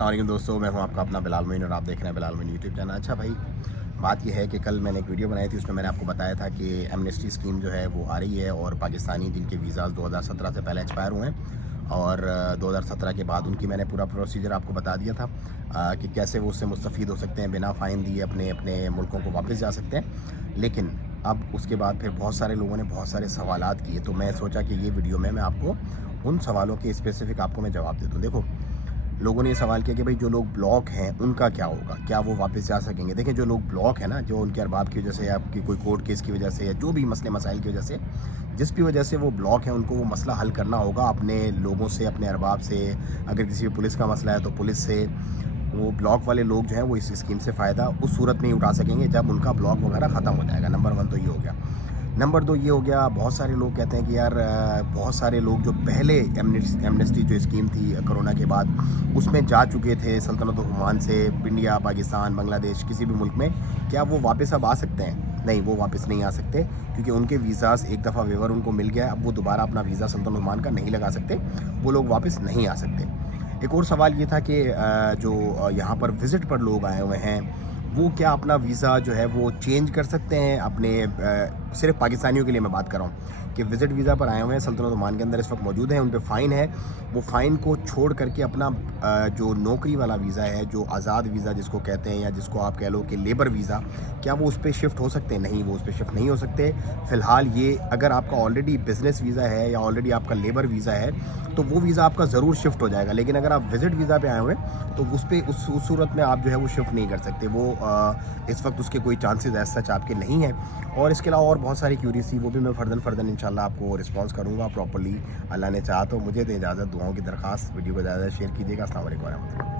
अस्सलाम वालेकुम दोस्तों, मैं हूं आपका अपना बिलाल मोइन और आप देख रहे हैं बिलाल मोइन यूट्यूब चैनल। अच्छा भाई, बात यह है कि कल मैंने एक वीडियो बनाई थी, उसमें मैंने आपको बताया था कि एमनेस्टी स्कीम जो है वो आ रही है और पाकिस्तानी जिनके वीज़ाज़ 2017 से पहले एक्सपायर हुए हैं और 2017 के बाद उनकी मैंने पूरा प्रोसीजर आपको बता दिया था कि कैसे वो उससे मुस्तफ़ीद हो सकते हैं, बिना फ़ाइन दिए अपने अपने मुल्कों को वापस जा सकते हैं। लेकिन अब उसके बाद फिर बहुत सारे लोगों ने बहुत सारे सवालात किए, तो मैं सोचा कि ये वीडियो में मैं आपको उन सवालों के स्पेसिफ़िक आपको मैं जवाब दे दूँ। देखो, लोगों ने ये सवाल किया कि भाई जो लोग ब्लॉक हैं उनका क्या होगा, क्या वो वापस जा सकेंगे। देखिए, जो लोग ब्लॉक हैं ना, जो उनके अरबाब की वजह से या आपकी कोई कोर्ट केस की वजह से या जो भी मसले मसाइल की वजह से, जिस भी वजह से वो ब्लॉक हैं, उनको वो मसला हल करना होगा अपने लोगों से, अपने अरबाब से। अगर किसी भी पुलिस का मसला है तो पुलिस से। वो ब्लॉक वाले लोग जो हैं वो इस स्कीम से फ़ायदा उस सूरत में ही उठा सकेंगे जब उनका ब्लॉक वगैरह ख़त्म हो जाएगा। नंबर 1 तो ये हो गया। नंबर 2 ये हो गया, बहुत सारे लोग कहते हैं कि यार बहुत सारे लोग जो पहले एमनेस्टी जो स्कीम थी कोरोना के बाद उसमें जा चुके थे सल्तनत ओमान से, इंडिया, पाकिस्तान, बांग्लादेश, किसी भी मुल्क में, क्या वो वापस अब आ सकते हैं? नहीं, वो वापस नहीं आ सकते, क्योंकि उनके वीज़ाज़ एक दफ़ा वेवर उनको मिल गया है। अब वो दोबारा अपना वीज़ा सल्तनत ओमान का नहीं लगा सकते, वो लोग वापस नहीं आ सकते। एक और सवाल ये था कि जो यहाँ पर विज़िट पर लोग आए हुए हैं, वो क्या अपना वीज़ा जो है वो चेंज कर सकते हैं अपने सिर्फ पाकिस्तानियों के लिए मैं बात कर रहा हूँ कि विज़िट वीज़ा पर आए हुए हैं, सल्तनत ओमान के अंदर इस वक्त मौजूद हैं, उन पे फ़ाइन है, वो फ़ाइन को छोड़ करके अपना जो नौकरी वाला वीज़ा है, जो आज़ाद वीज़ा जिसको कहते हैं, या जिसको आप कह लो कि लेबर वीज़ा, क्या वो उस पर शिफ्ट हो सकते हैं? नहीं, वो उस पर शिफ्ट नहीं हो सकते। फ़िलहाल ये अगर आपका ऑलरेडी बिज़नेस वीज़ा है या ऑलरेडी आपका लेबर वीज़ा है तो वो वीज़ा आपका ज़रूर शिफ्ट हो जाएगा। लेकिन अगर आप विज़िट वीज़ा पे आए हुए हैं तो उस पर उस सूरत में आप जो है वो शिफ्ट नहीं कर सकते। वो इस वक्त उसके कोई चांसेस एज सच आपके नहीं हैं। और इसके अलावा और बहुत सारी क्यूरीज थी, वो भी मैं फ़र्दन इंशाल्लाह आपको रिस्पॉन्स करूँगा प्रॉपर्ली, अल्लाह ने चाहा तो। मुझे तो इजाज़त, दुआओं की दरख्वास्त, वीडियो को ज़्यादा शेयर कीजिएगा। अस्सलाम वालेकुम।